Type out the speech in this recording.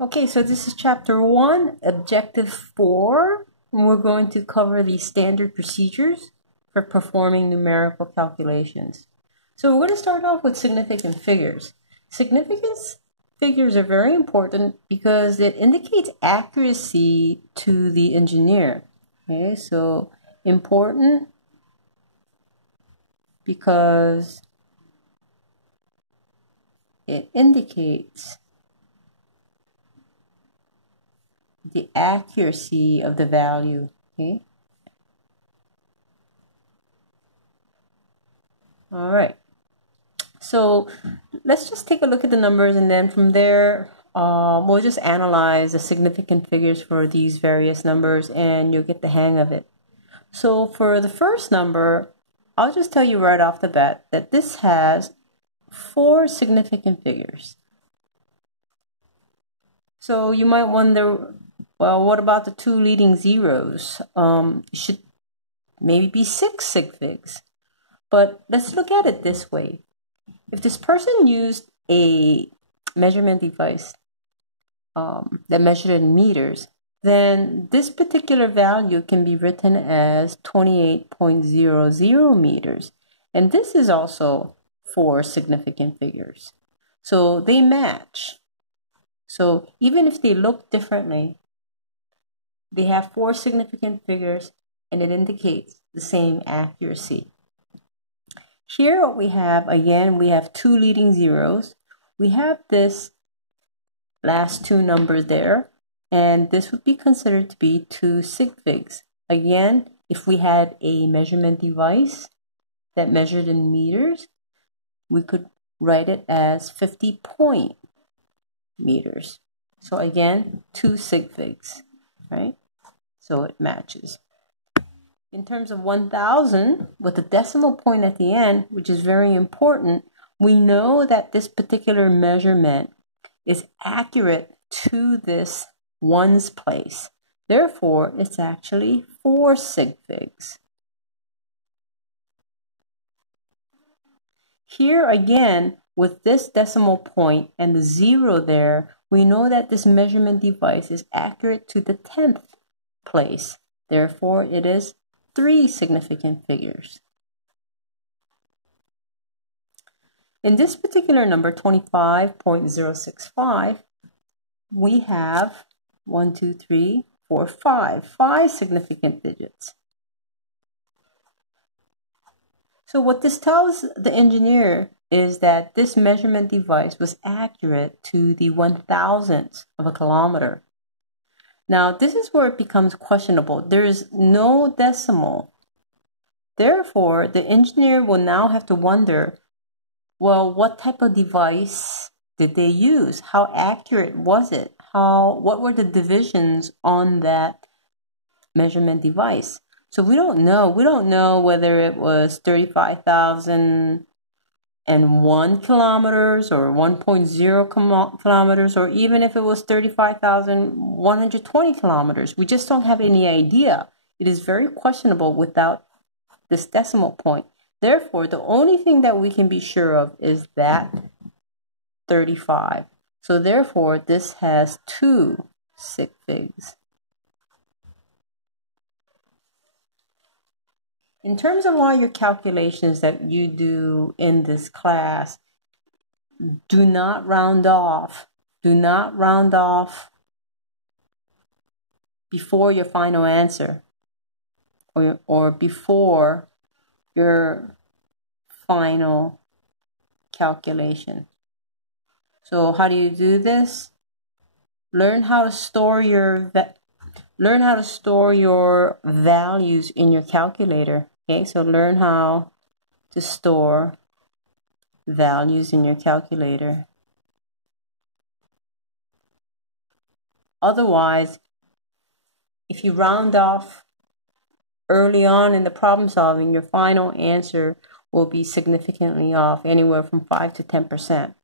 Okay, so this is chapter 1, objective 4, and we're going to cover the standard procedures for performing numerical calculations. So we're going to start off with significant figures. Significant figures are very important because it indicates accuracy to the engineer. Okay, so important because it indicates the accuracy of the value. Okay. All right. So let's just take a look at the numbers, and then from there, we'll just analyze the significant figures for these various numbers, and you'll get the hang of it. So for the first number, I'll just tell you right off the bat that this has 4 significant figures. So you might wonder, well, what about the 2 leading zeros? It should maybe be 6 sig figs. But let's look at it this way. If this person used a measurement device that measured in meters, then this particular value can be written as 28.00 meters. And this is also 4 significant figures. So they match. So even if they look differently, they have 4 significant figures, and it indicates the same accuracy. Here what we have, again, we have 2 leading zeros. We have this last 2 numbers there, and this would be considered to be 2 sig figs. Again, if we had a measurement device that measured in meters, we could write it as 50 point meters. So again, 2 sig figs, right? So it matches. In terms of 1,000, with a decimal point at the end, which is very important, we know that this particular measurement is accurate to this ones place. Therefore, it's actually 4 sig figs. Here again, with this decimal point and the 0 there, we know that this measurement device is accurate to the 10th place. Therefore, it is 3 significant figures. In this particular number, 25.065, we have 1, 2, 3, 4, 5 significant digits. So what this tells the engineer is that this measurement device was accurate to the 1,000th of a kilometer. Now, this is where it becomes questionable. There is no decimal. Therefore, the engineer will now have to wonder, well, what type of device did they use? How accurate was it? What were the divisions on that measurement device? So we don't know. We don't know whether it was 35,001 kilometers or 1.0 kilometers, or even if it was 35,120 kilometers. We just don't have any idea. It is very questionable without this decimal point. Therefore, the only thing that we can be sure of is that 35. So therefore, this has 2 sig figs. In terms of all your calculations that you do in this class, do not round off. Do not round off before your final answer or before your final calculation. So how do you do this? Learn how to store your values in your calculator. Okay, so learn how to store values in your calculator. Otherwise, if you round off early on in the problem solving, your final answer will be significantly off, anywhere from 5 to 10%.